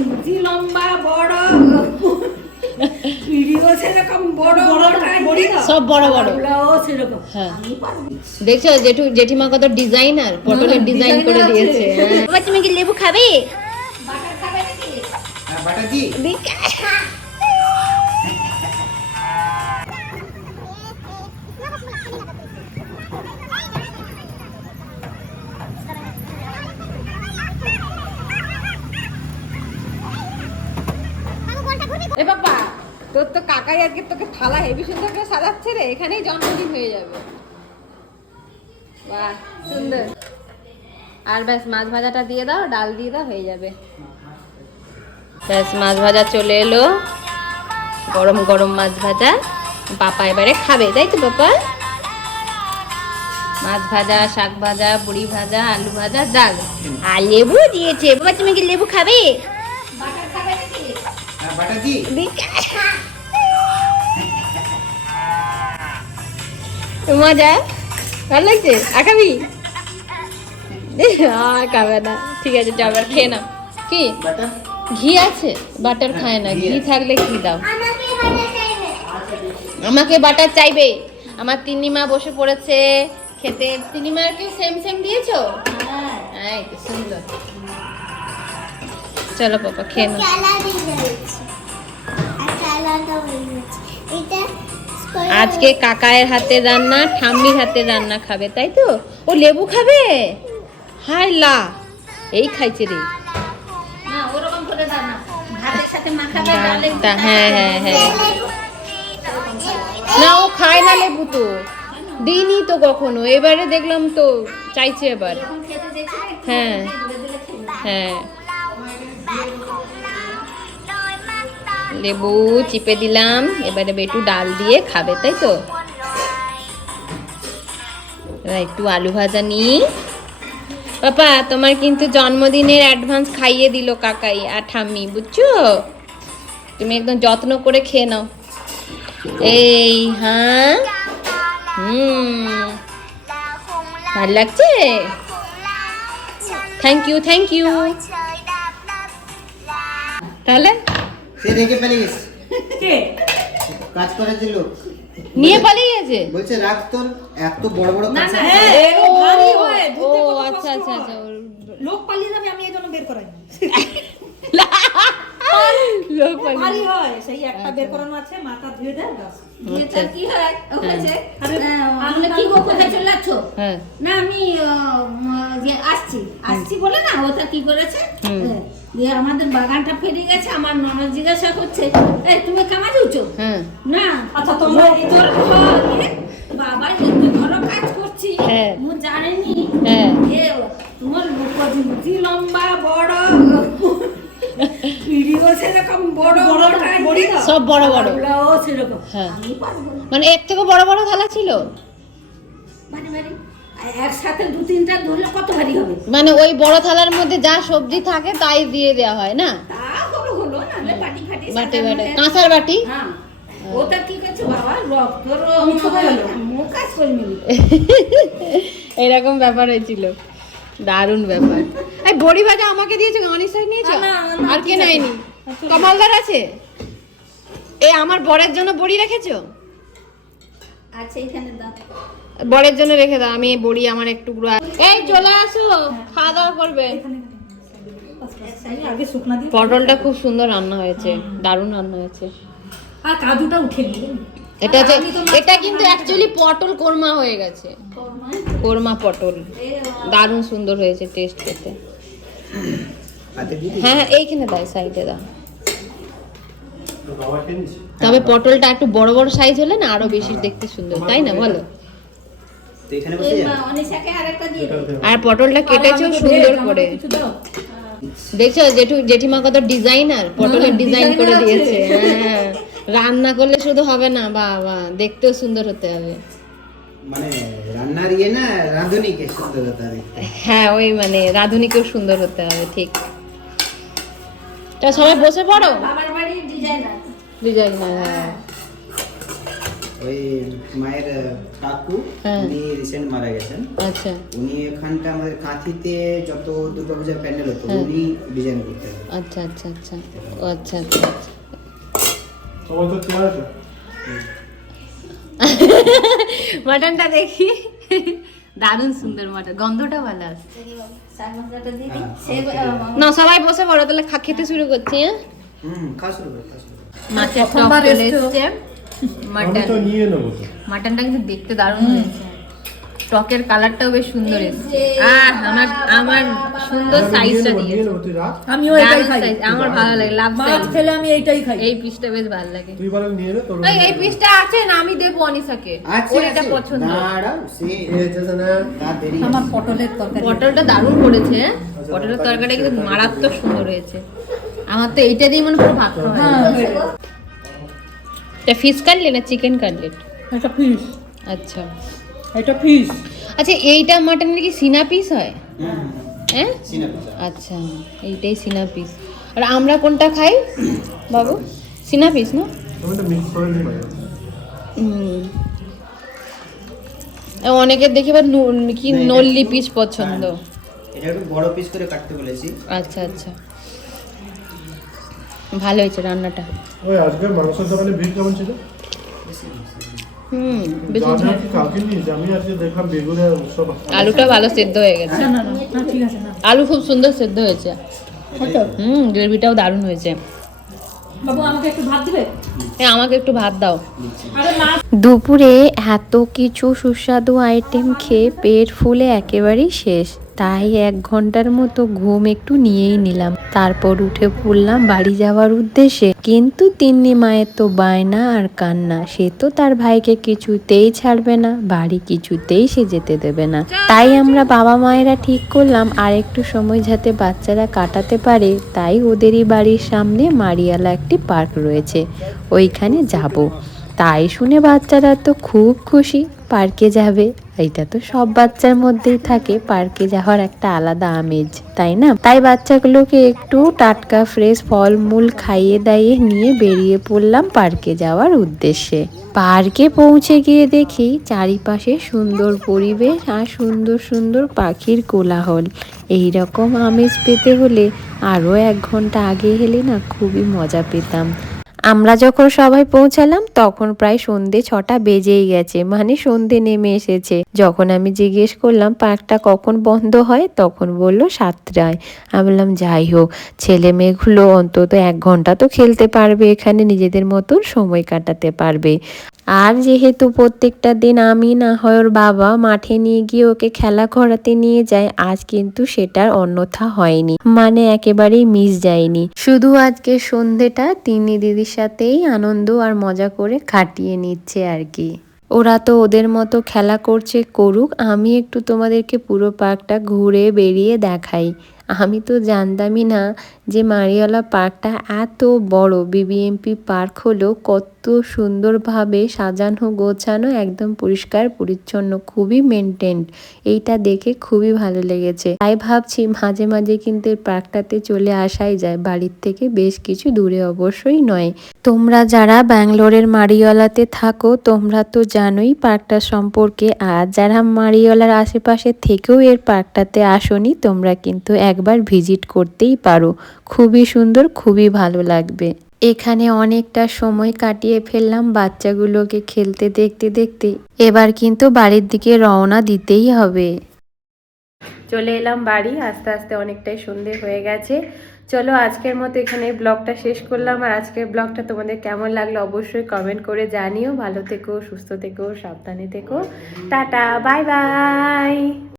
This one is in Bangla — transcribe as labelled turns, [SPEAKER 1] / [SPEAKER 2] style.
[SPEAKER 1] মুচি লম্বা বড়
[SPEAKER 2] সব বড় বড়। হ্যাঁ। দেখছ জেঠু জেঠিমা কত ডিজাইনার পটলের ডিজাইন করে দিয়েছে হ্যাঁ।
[SPEAKER 3] তুমি কি লেবু খাবে?
[SPEAKER 4] দি।
[SPEAKER 2] আজকে তোকে থালা হেভি সুন্দর করে সাজাচ্ছে রে এখানেই জন্মদিন হয়ে যাবে। বাহ সুন্দর। আর ব্যাস মাছ ভাজাটা দিয়ে দাও ডাল দিয়ে দাও হয়ে যাবে। ব্যাস মাছ ভাজা চলে এলো। গরম গরম মাছ ভাজা। পাপা এবারে খাবে তাই তো পাপা মাছ ভাজা শাক ভাজা বুড়ি ভাজা আলু ভাজা ডাল।
[SPEAKER 3] আর লেবু দিয়েছে। বাবা তুমি কি লেবু খাবে?
[SPEAKER 4] হ্যাঁ বাটা দি
[SPEAKER 2] মজা? ভালো লাগছে? আর খাবি? না। ঠিক আছে চল এবার খেয়ে নাও। কি? ঘি আছে? বাটার খায় না। ঘি থাকলে ঘি দাও। আমাকে বাটার চাইবে? আমার তিন্নিমা বসে পড়েছে খেতে। তিন্নিমার কি সেম সেম দিয়েছ? হ্যাঁ। সুন্দর। চলো পাপা খেয়ে নাও। আজকে কাকায়ের হাতে রান্না ঠাম্মির হাতে রান্না খাবে তাই তো? ও লেবু খাবে? হাই লা এই খাইছে রে। হ্যাঁ হ্যাঁ হ্যাঁ। না ও খায় না লেবু তো। দিইনি তো কখনো এবারে দেখলাম তো চাইছে এবার। হ্যাঁ হ্যাঁ। লেবু চিপে দিলাম, এবারে একটু ডাল দিয়ে খাবে, তাই তো? একটু আলু ভাজা নিই। পাপা, তোমার কিন্তু জন্মদিনের অ্যাডভান্স খাইয়ে দিল কাকাই আর ঠাম্মি, বুঝছ? তুমি একদম যত্ন করে খেয়ে নাও। এই হ্যাঁ হুম। ভালো লাগছে? থ্যাংক ইউ থ্যাংক ইউ তাহলে?
[SPEAKER 4] সে রেখে পালিস
[SPEAKER 1] কে?
[SPEAKER 4] কাজ করার যে লোক।
[SPEAKER 2] নিয়ে পালিয়ে গেছে
[SPEAKER 4] বলছে রাখ তোর এত বড় বড়
[SPEAKER 1] না না হ্যাঁ ও ভারী হয়
[SPEAKER 2] ও আচ্ছা আচ্ছা আচ্ছা
[SPEAKER 1] লোক পালিয়ে যাবে আমি এই বের করাই।
[SPEAKER 2] লোক পালিয়ে
[SPEAKER 1] হয় সেই একটা বের করানো আছে মাথা ধুয়ে দেয়
[SPEAKER 2] আচ্ছা।
[SPEAKER 5] কি হয়? কি গো কোথায় চলে যাচ্ছ?
[SPEAKER 2] হ্যাঁ।
[SPEAKER 5] না আমি যে আসছি। আসছি বলে না ওটা কি করেছে? যে আমাদের বাগানটা ফেরে গেছে আমার ননদ জিজ্ঞাসা করছে এই তুমি কামা দিচ্ছ
[SPEAKER 2] হ্যাঁ
[SPEAKER 5] না।
[SPEAKER 1] আচ্ছা, তোমরা
[SPEAKER 5] এই তোর বাবা কাজ করছি
[SPEAKER 2] হ্যাঁ।
[SPEAKER 5] মু জানিনি
[SPEAKER 2] হ্যাঁ।
[SPEAKER 5] এ তোমার
[SPEAKER 1] লম্বা বড়
[SPEAKER 2] সব বড় বড়। হ্যাঁ। মানে এর থেকে বড় বড় থালা ছিল?
[SPEAKER 1] মানে মানে একসাথে দু তিনটা ধরলে কত ভারী হবে?
[SPEAKER 2] মানে ওই বড় থালার মধ্যে যা সবজি থাকে তাই দিয়ে দেওয়া হয় না?
[SPEAKER 1] তা হলো হলো নাহলে বাটি ফাটি
[SPEAKER 2] বাটি বাটি কাঁসার বাটি?
[SPEAKER 1] হ্যাঁ ওটা কি করছে বাবা? রক্ত কাজ করে
[SPEAKER 2] এরকম ব্যাপার হয়েছিল। দারুণ ব্যাপার। এই বড়ি ভাজা আমাকে দিয়েছ অনেক সাইড নিয়েছো? আর কে নেয়নি? কমলদার আছে? এ আমার বরের জন্য বড়ি রেখেছো?
[SPEAKER 5] আচ্ছা এখানে দাও।
[SPEAKER 2] বরের জন্য রেখে দাও আমি বড়ি আমার একটু টুকরো এই চলে আসো খাওয়া দাওয়া করবে।
[SPEAKER 1] আগে শুকনা দিয়ে
[SPEAKER 2] পটলটা খুব সুন্দর রান্না হয়েছে দারুণ রান্না হয়েছে।
[SPEAKER 1] আর কাজুটা উঠে
[SPEAKER 2] এটা হচ্ছে এটা কিন্তু অ্যাকচুয়ালি পটল কোরমা হয়ে গেছে। কোরমা? পটল। দারুণ সুন্দর হয়েছে টেস্ট করতে হ্যাঁ হ্যাঁ এইখানে দাও সাইডে দাও। তবে পটলটা একটু বড় বড় সাইজ হলে না আরও বেশি দেখতে সুন্দর তাই না বলো?
[SPEAKER 4] তো এখানে বসে যা
[SPEAKER 5] অনিশাকে আরেকটা দিয়ে দাও
[SPEAKER 2] আর পটলটা কেটেছো? সুন্দর করে। দেখছ জেঠু জেঠিমা কত ডিজাইনার পটলের ডিজাইন করে দিয়েছে। হ্যাঁ। রান্না করলে শুধু হবে না বাবা দেখতেও সুন্দর হতে হবে।
[SPEAKER 4] মানে রান্নার ইয়ে না রাঁধুনিকে সুন্দরতা দেখতে।
[SPEAKER 2] হ্যাঁ ওই মানে রাঁধুনিকেও সুন্দর হতে হবে ঠিক। তা সবাই বসে পড়ো?
[SPEAKER 5] বাবার বাড়ির ডিজাইনার
[SPEAKER 2] ডিজাইনার হ্যাঁ।
[SPEAKER 4] ওই মায়ের কাকু
[SPEAKER 2] হ্যাঁ।
[SPEAKER 4] উনি রিসেন্ট মারা গেছেন।
[SPEAKER 2] আচ্ছা।
[SPEAKER 4] উনি এখানটা আমাদের কাঁথিতে যত দুর্গাপূজার প্যান্ডেল হতো
[SPEAKER 2] হ্যাঁ।
[SPEAKER 4] উনি ডিজাইন করতেন
[SPEAKER 2] আচ্ছা আচ্ছা আচ্ছা। আচ্ছা আচ্ছা আচ্ছা।
[SPEAKER 6] তো চেয়ার আছে
[SPEAKER 2] মাটনটা দেখি। দারুণ সুন্দর মাটন। গন্ধটা ভালো আছে। না সবাই বসে পড়ো তাহলে খা খেতে শুরু করছি হ্যাঁ?
[SPEAKER 4] হুম খাওয়া শুরু করো খাওয়া শুরু
[SPEAKER 2] মাছের টক চলে
[SPEAKER 5] এসছো।
[SPEAKER 2] এসছে
[SPEAKER 6] আমি
[SPEAKER 2] মাটন
[SPEAKER 6] তো নিয়ে নেব
[SPEAKER 2] মাটনটা কিন্তু দেখতে দারুণ হয়েছে। টকের কালারটাও বেশ সুন্দর এসছে। আহ আমার আমার সুন্দর সাইজটা দিয়েছে।
[SPEAKER 5] আমিও এটাই খাই।
[SPEAKER 2] আমার ভালো লাগে লাভ
[SPEAKER 5] মাছ খেলে আমি এইটাই খাই।
[SPEAKER 2] এই পিসটা বেশ ভালো লাগে।
[SPEAKER 6] তুই বলে নিয়ে নে তোর
[SPEAKER 2] এই এই পিসটা আছে না? আমি দেবো অনিসাকে
[SPEAKER 4] আচ্ছা
[SPEAKER 2] ওর এটা পছন্দ।
[SPEAKER 4] দাঁড়াও সে
[SPEAKER 6] না
[SPEAKER 5] আমার পটলের তরকারি।
[SPEAKER 2] পটলটা দারুণ করেছে হ্যাঁ? পটলের তরকারিটা কিন্তু মারাত্মক সুন্দর হয়েছে। আমার তো এইটা দিয়ে মনে পুরো ভাত খাওয়া এটা ফিশ কাটলেট না চিকেন কাটলেট
[SPEAKER 5] এটা ফিশ
[SPEAKER 2] আচ্ছা।
[SPEAKER 5] এটা ফিশ
[SPEAKER 2] আচ্ছা এইটা মাটনের কি সিনা পিস হয়? হ্যাঁ?
[SPEAKER 4] সিনা পিসা।
[SPEAKER 2] আচ্ছা এইটাই সিনা পিস আর আমরা কোনটা খাই বাবু? সিনা পিস না। অনেকের দেখি এবার কি নল্লি পিস পছন্দ।
[SPEAKER 4] এটা একটু বড় পিস করে কাটতে বলেছি।
[SPEAKER 2] আচ্ছা আচ্ছা। ভালো হয়েছে রান্নাটা।
[SPEAKER 6] ওই আজকে মাংসের দোকানে ভিড় কেমন ছিল?
[SPEAKER 2] হুম বেশি
[SPEAKER 6] কালকে নিয়েছি আমি আজকে দেখলাম বেগুনের সব
[SPEAKER 2] আলুটা ভালো সেদ্ধ হয়ে গেছে।
[SPEAKER 5] না না না না, ঠিক আছে না।
[SPEAKER 2] আলু খুব সুন্দর সেদ্ধ হয়েছে। হুম গ্রেভিটাও দারুণ হয়েছে।
[SPEAKER 5] বাবু আমাকে একটু ভাত দিবে?
[SPEAKER 2] হ্যাঁ আমাকে একটু ভাত দাও।
[SPEAKER 7] দুপুরে এত কিছু সুস্বাদু আইটেম খেয়ে পেট ফুলে একেবারেই শেষ। তাই এক ঘণ্টার মতো ঘুম একটু নিয়েই নিলাম। তারপর উঠে পড়লাম বাড়ি যাওয়ার উদ্দেশ্যে। কিন্তু তিন্নি মায়ের তো বায়না আর কান্না। সে তো তার ভাইকে কিছুতেই ছাড়বে না, বাড়ি কিছুতেই সে যেতে দেবে না। তাই আমরা বাবা মায়েরা ঠিক করলাম, আর একটু সময় যাতে বাচ্চারা কাটাতে পারে, তাই ওদেরই বাড়ির সামনে মারিয়ালা একটি পার্ক রয়েছে। ওইখানে যাব। তাই শুনে বাচ্চারা তো খুব খুশি, পার্কে যাবে। এটা তো সব বাচ্চার মধ্যেই থাকে, পার্কে যাওয়ার একটা আলাদা আমেজ, তাই না? তাই বাচ্চাগুলোকে একটু টাটকা, ফ্রেশ ফলমূল খাইয়ে দাইয়ে নিয়ে বেরিয়ে পড়লাম পার্কে যাওয়ার উদ্দেশ্যে। পার্কে পৌঁছে গিয়ে দেখি চারিপাশে সুন্দর পরিবেশ আর সুন্দর সুন্দর পাখির কোলাহল। এই রকম আমেজ পেতে হলে আরও এক ঘণ্টা আগে হলে না খুবই মজা পেতাম। আমরা যখন সবাই পৌঁছালাম, তখন প্রায় সন্ধে ছটা বেজেই গেছে। মানে সন্ধে নেমে এসেছে। যখন আমি জিজ্ঞেস করলাম, পার্কটা কখন বন্ধ হয়? তখন বলল, সাতটায়। আমি বললাম, যাই হোক, ছেলে মেয়েগুলো অন্তত এক ঘণ্টা তো খেলতে পারবে এখানে, নিজেদের মতন সময় কাটাতে পারবে। আর যেহেতু প্রত্যেকটা দিন আমি না হয় ওর বাবা মাঠে নিয়ে গিয়ে ওকে খেলা করাতে নিয়ে যায়, আজ কিন্তু সেটার অন্যথা হয়নি। মানে একেবারেই মিস যায়নি। শুধু আজকে সন্ধেটা তিনি দিদির সাথেই আনন্দ আর মজা করে কাটিয়ে নিচ্ছে আর কি। ওরা তো ওদের মতো খেলা করছে করুক, আমি একটু তোমাদেরকে পুরো পার্কটা ঘুরে বেরিয়ে দেখাই। আমি তো জানতামই না যে মারিওয়ালা পার্কটা এত বড়। বিবিএমপি পার্ক হলো কত সুন্দরভাবে সাজানো, গোছানো, একদম পরিষ্কার, পরিচ্ছন্ন, খুবই মেনটেন্ড এইটা দেখে খুবই ভালো লেগেছে। তাই ভাবছি মাঝে মাঝে কিন্তু পার্কটাতে চলে আসাই যায়। বাড়ির থেকে বেশ কিছু দূরে অবশ্যই নয়। তোমরা যারা ব্যাঙ্গালোরের মারিওয়ালাতে থাকো, তোমরা তো জানোই পার্কটা সম্পর্কে। আর যারা মারিওয়ালার আশেপাশে থেকেও এর পার্কটাতে আসনি, তোমরা কিন্তু একবার ভিজিট করতেই পারো। খুবই সুন্দর, খুবই ভালো লাগবে। এখানে অনেকটা সময় কাটিয়ে ফেললাম বাচ্চাগুলোকে খেলতে দেখতে দেখতে। এবার কিন্তু বাড়ির দিকে রওনা দিতেই হবে। চলে এলাম বাড়ি, আস্তে আস্তে অনেকটাই সন্ধে হয়ে গেছে। চলো আজকের মতো এখানে ব্লগটা শেষ করলাম। আর আজকের ব্লগটা তোমাদের কেমন লাগল অবশ্যই কমেন্ট করে জানিও। ভালো থেকো, সুস্থ থেকো, সাবধানে থেকো। Tata bye bye